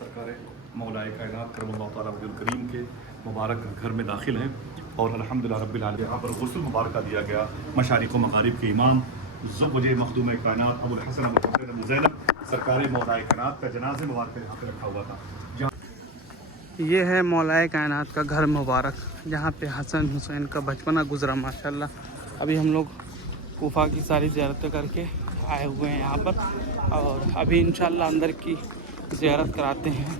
सरकार मौलाए कायनात करमल्लाहु तआला वजहुल करीम के मुबारक घर में दाखिल हैं और अल्हम्दुलिल्लाह रब्बिल आलमीन यहाँ पर गुस्ल मुबारक दिया गया मशारिक़ व मग़ारिब के इमाम ज़ुवज मखदूम कायनात अबुल हसन अबुल हुसैन अबू ज़ैनब सरकार मौलाए कायनात का जनाज़े मुबारक यहाँ पे रखा हुआ था। ये है मौलाए कायनात का घर मुबारक, जहाँ पे हसन हुसैन का बचपना गुजरा माशाल्लाह। अभी हम लोग कूफा की सारी ज़ियारतें करके आए हुए हैं यहाँ पर और अभी इंशाल्लाह अंदर की ज़ियारत कराते हैं,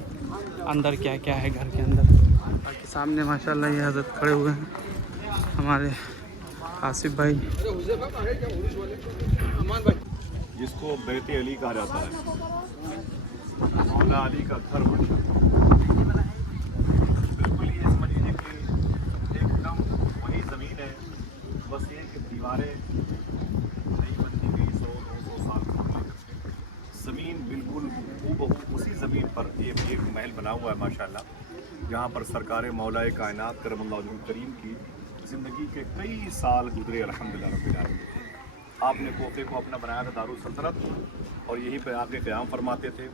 अंदर क्या क्या है घर के अंदर। बाकी सामने माशाल्लाह ये हज़रत खड़े हुए हैं हमारे आसिफ भाई। जिसको बैत अली कहा जाता है, मौला अली का घर बिल्कुल ये समझ लीजिए कि एकदम वही ज़मीन है, बस ये कि दीवारें नहीं बनती गई 100-200 साल पहले। ज़मीन बिल्कुल हूबहू उसी ज़मीन पर एक महल बना हुआ है माशाल्लाह, जहाँ पर सरकार मौलाए कायनात करमल्लाहु वजहुल करीम की ज़िंदगी के कई साल गुजरे अल्हम्दुलिल्लाह रब्बिल आलमीन। आपने कोफे को अपना बनाया था दारुल सल्तनत और यहीं पर आके क़याम फरमाते थे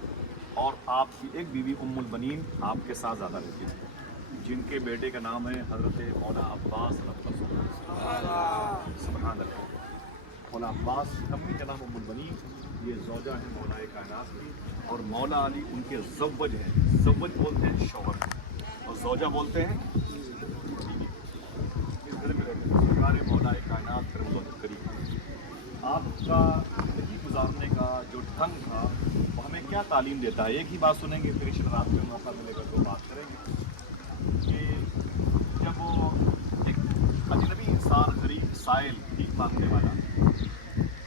और आपकी एक बीवी उम्मुल बनीन आपके साथ ज़्यादा रहती थी, जिनके बेटे का नाम है हज़रत मौला अब्बास सुभान अल्लाह। मौला अब्बास की अम्मी का नाम उम्मुल बनीन, ये ज़ौजा है मौलाए कायनात की, और मौला अली उनके ज़व्वज हैं। ज़व्वज बोलते हैं शौहर और ज़ौजा बोलते हैं बीवी। इस घर में रहते हैं सरकार मौलाए कायनात करमल्लाहु करीम। आपका ज़िंदगी गुजारने का जो ढंग था वो हमें क्या तालीम देता है, एक ही बात सुनेंगे, फिर इंशाअल्लाह रात में मौका मिलेगा तो बात करेंगे कि जब वो एक अजनबी इंसान गरीब साइल भीख मांगने वाला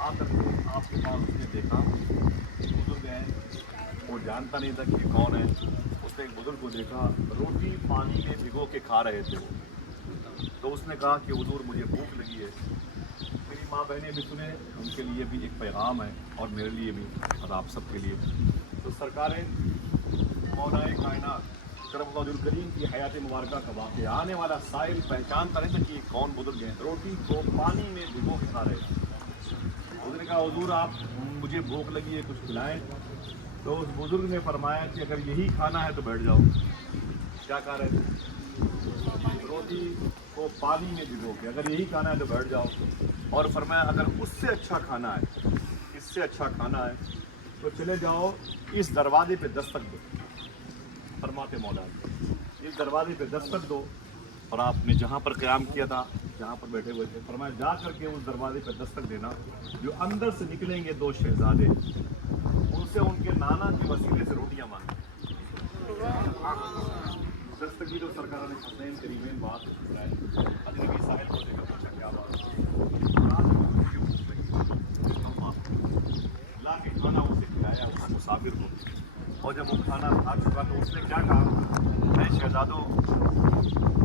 आकर के आपके पास उसने देखा, बुजुर्ग है, वो जानता नहीं था कि कौन है। उसने एक बुजुर्ग को देखा, रोटी पानी में भिगो के खा रहे थे वो, तो उसने कहा कि हुजूर मुझे भूख लगी है। मेरी माँ बहनें भी सुने, उनके लिए भी एक पैगाम है और मेरे लिए भी और आप सब के लिए भी। तो सरकार मौलाए कायनात करमल्लाहु वजहुल करीम की हयात मुबारक का वाक़या, आने वाला साइल पहचानता नहीं था कि कौन बुजुर्ग हैं। रोटी को पानी में भिगो के खा रहे थे। उसने कहा हुजूर आप मुझे भूख लगी है, कुछ खिलाएं। तो उस बुजुर्ग ने फरमाया कि अगर यही खाना है तो बैठ जाओ। क्या कह रहे थे? रोटी को पानी में भिगो के, अगर यही खाना है तो बैठ जाओ। और फरमाया अगर उससे अच्छा खाना है, इससे अच्छा खाना है तो चले जाओ, इस दरवाजे पे दस्तक दो। फरमाते मौला इस दरवाजे पे दस्तक दो, और आपने जहाँ पर क़याम किया था, जहाँ पर बैठे हुए थे, फरमाया जा करके उस दरवाजे पे दस्तक देना। जो अंदर से निकलेंगे दो शहजादे, उनसे उनके नाना के वसीले से रोटियाँ मांगे। दस्तक की तो सरकार ने हसनैन करीमैन बात सुनाई, अजनबी साहिब को देखा, पूछा क्या बात ला के खाना उसे खिलाया उस मुसाफिर को। और जब वो खाना खा चुका तो उसने क्या कहा, मैं शहजादों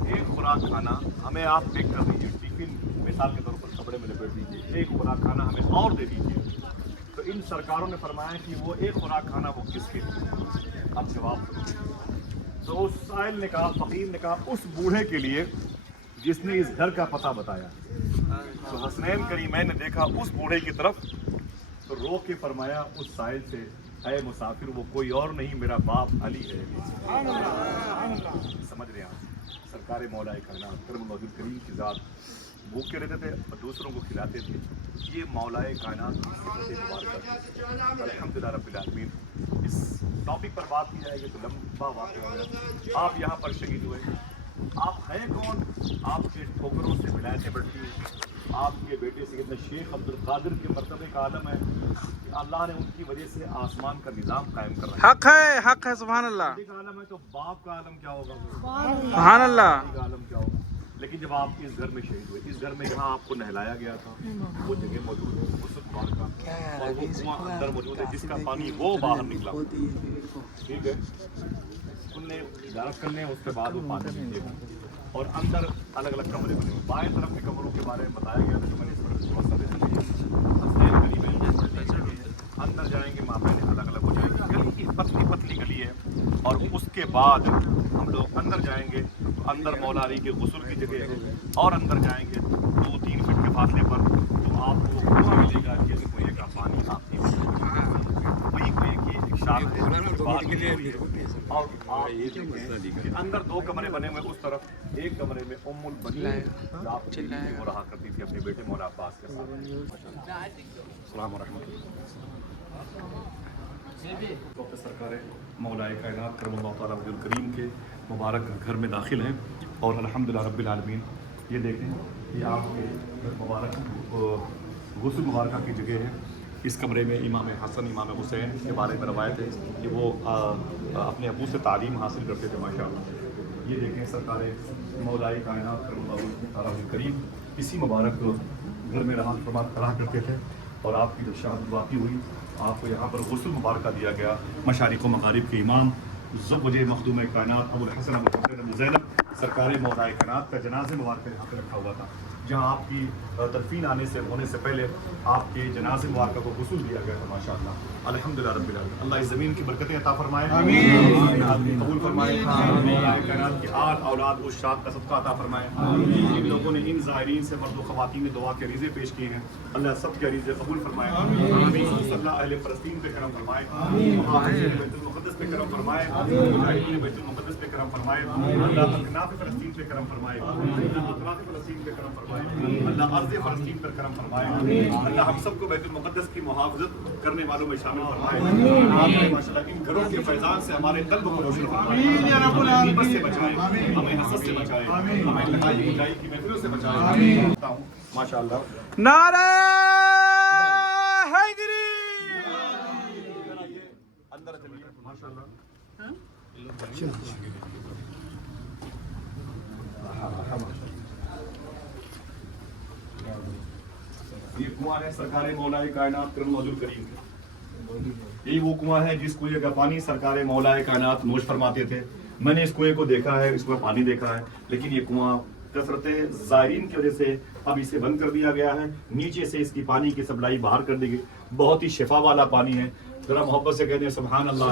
एक खुराक खाना हमें आप पैक कर दीजिए, टिफिन मिसाल के तौर पर कपड़े में लपेट दीजिए, एक खुराक खाना हमें और दे दीजिए। तो इन सरकारों ने फरमाया कि वो एक खुराक खाना वो किसके लिए, आप जवाब दो। तो उस साइल ने कहा, फ़कीर ने कहा उस बूढ़े के लिए जिसने इस घर का पता बताया। तो हसनैन करीमैन ने देखा उस बूढ़े की तरफ, तो रो के फरमाया उस साइल से, है मुसाफिर वो कोई और नहीं मेरा बाप अली है। समझ रहे हैं आप, सरकार मौलाए कायनात करमल्लाहु वजहुल करीम की ज़ात भूखे रहते थे और दूसरों को खिलाते थे। ये मौलाए कायनात अल्हम्दुलिल्लाह रब्बिल आलमीन। इस टॉपिक पर बात की जाएगी तो लंबा वाक़या होगा। आप यहाँ पर शहीद हुए, आप हैं कौन? आपके ठोकरों से विलायतें बढ़ती हैं। आपके बेटे सैयदना शेख अब्दुल कादिर के मर्तबे का आलम है कि अल्लाह ने उनकी वजह से आसमान का निज़ाम कायम कर रखा है। हक है सुभान अल्लाह। का आलम है तो बाप का आलम क्या होगा? सुभान अल्लाह। का आलम क्या होगा? लेकिन जब आप इस घर में शहीद हुए, इस घर में जहाँ आपको नहलाया गया था वो जगह मौजूद है, उस बार का, और वो कुआं अंदर मौजूद है जिसका पानी वो बाहर निकला, ठीक है। उनने इजारत करने उसके बाद वो पानी निकलेगा। और अंदर अलग अलग कमरे बने हुए, बाएं तरफ के कमरों के बारे में बताया गया था तो मैंने इस पर थोड़ा सा अंदर जाएंगे, माँ बहनें अलग अलग हो जाएंगी। गली की पतली पतली गली है, और उसके बाद हम लोग अंदर जाएंगे तो अंदर मौला अली के गुस्ल की जगह है, और अंदर जाएंगे 2-3 फीट के फासले पर तो आपको कुआं मिलेगा जिस कुएं का पानी आपकी वही कुएं की एक शान है बात के लिए और आप ये अंदर 2 कमरे बने हुए उस तरफ, एक कमरे में उम्मुल बनी आप वो रहा करती थी अपने बेटे मौला अब्बास के साथ। अस्सलाम वालेकुम। सरकार मौलाए कायनात करमल्लाहु तआला वजहुल करीम के मुबारक घर में दाखिल हैं और अल्हम्दुलिल्लाह रब्बिल आलमीन। ये देखें, ये आपके मुबारक गुस्ल मुबारका की जगह है। इस कमरे में इमाम हसन इमाम हुसैन के बारे में रवायत है कि वो अपने अबू से तालीम हासिल करते थे माशाअल्लाह। ये देखें, सरकार मौलाए कायनात करमल्लाहु तआला वजहुल करीम इसी मुबारक घर में रहा करते थे और आपकी जब शहादत वाक़ई हुई आपको यहाँ पर गुस्ल मुबारका दिया गया। मशारिक़ व मग़ारिब के इमाम ज़ुब्बे मखदूम कायनात अबुल हसन अबुल हुसैन अबू ज़ैनब सरकार मौलाए कायनात का जनाज़े मुबारक यहाँ पर रखा हुआ था, जहाँ आपकी तदफीन होने से पहले आपके जनाज़े मुबारक को गुस्ल दिया गया था माशाअल्लाह। अल्हम्दुलिल्लाह रब्बिल आलमीन। अल्लाह इस ज़मीन की बरकतें अता फरमाए, आमीन, कबूल फरमाए। मौलाए कायनात की आल औलाद उस शाद का सदका अता फरमाए। इन लोगों ने इन ज़ाहिरीन से मर्द व ख़वातीन ने दुआ के अरीज़े पेश किए हैं, अल्लाह सब के अरीज़े कबूल फरमाए। आमीन। अहले फ़लस्तीन पे करम फरमाए, बैतुल मुक़द्दस पे करम फरमाए, मुजाहिदीन बैतुल मुक़द्दस पे करम फरमाए, अल्लाह अकनाफ़ फ़लस्तीन पे करम फरमाए, अल्लाह अतराफ़ फ़लस्तीन पे करम फरमाए, अल्लाह अर्ज़ फ़लस्तीन पर करम फरमाए, अल्लाह हम सबको बैतुल मुक़द्दस की मुहाफ़ज़त करने वालों में शामिल फरमाए। आपने माशाअल्लाह इन घरों के फैज़ान से हमारे क़ल्ब को रोशन फरमाए, गीबत से बचाए, हमें हसद से बचाए, हमें लड़ाई बुराई की महफ़िलों से बचाए माशाअल्लाह। नारे हैदरी। अंदर चलिए माशाअल्लाह। ये कुआं है सरकार मौलाए कायनात करमल्लाहु वजहुल करीम का। यही वो कुआं है जिस कुएं का पानी सरकार मौलाए कायनात नोश फरमाते थे। मैंने इस कुएं को देखा है, इसका पानी देखा है, लेकिन ये कुआं कसरत ज़ायरीन की वजह से अब इसे बंद कर दिया गया है। नीचे से इसकी पानी की सप्लाई बाहर कर दी गई। बहुत ही शिफा वाला पानी है। जरा मोहब्बत से कहते हैं सुभान अल्लाह।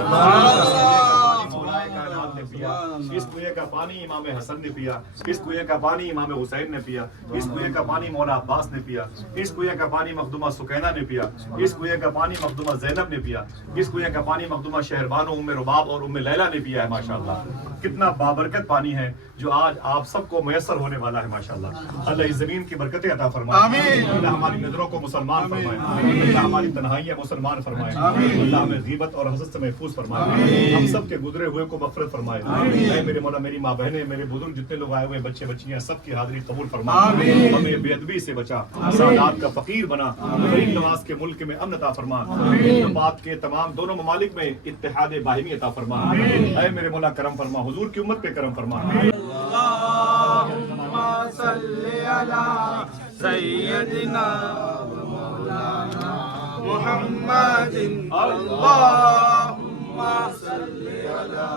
मौलाए कायनात ने पिया, इस कुएं का पानी इमाम हसन ने पिया, इस कुएं का पानी इमाम हुसैन ने पिया, इस कुएं का पानी मौला अब्बास ने पिया, इस कुएं का पानी मखदूमा सुकैना ने पिया, इस कुएं का पानी मखदूमा ज़ैनब ने पिया, इस कुएं का पानी मखदूमा शहरबानो उम्मे रुबाब और उम्मे लैला ने पिया है माशाअल्लाह। कितना बाबरकत पानी है जो आज आप सबको मैसर होने वाला है माशाअल्लाह। अल्लाह इस ज़मीन की बरकतें अता फरमाए, अल्लाह हमारी नजरों को मुसलमान फरमाए, अल्लाह हमारी तन्हाइयाँ मुसलमान फरमाए, अल्लाह हमें गीबत और हसद से महफूज फरमाए, हम सब के गुजरे हुए को मग़फ़िरत फरमाए। ऐ मेरे मौला, मेरी माँ बहनें, मेरे बुजुर्ग जितने लोग आए हुए बच्चे बच्चियाँ सबकी हाज़िरी कबूल फरमाए। हमें बेअदबी से बचा, सादात का फ़कीर बना, गरीब नवाज के मुल्क में अमन अता फरमा, बात के तमाम दोनों ममालिक में इत्तेहाद बाहिमी अता फरमा। ऐ मेरे मौला करम फरमा, हुजूर की उम्मत पे करम फरमा। अल्लाहुम्मा सल्ली अला सय्यदिना मुहम्मदिन। अल्लाहुम्मा सल्ली अला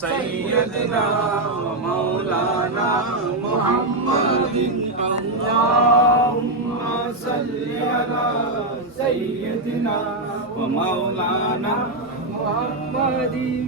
सय्यदिना व मौलाना मुहम्मदिन। अल्लाहुम्मा सल्ली अला सय्यदिना व मौलाना मुहम्मदिन।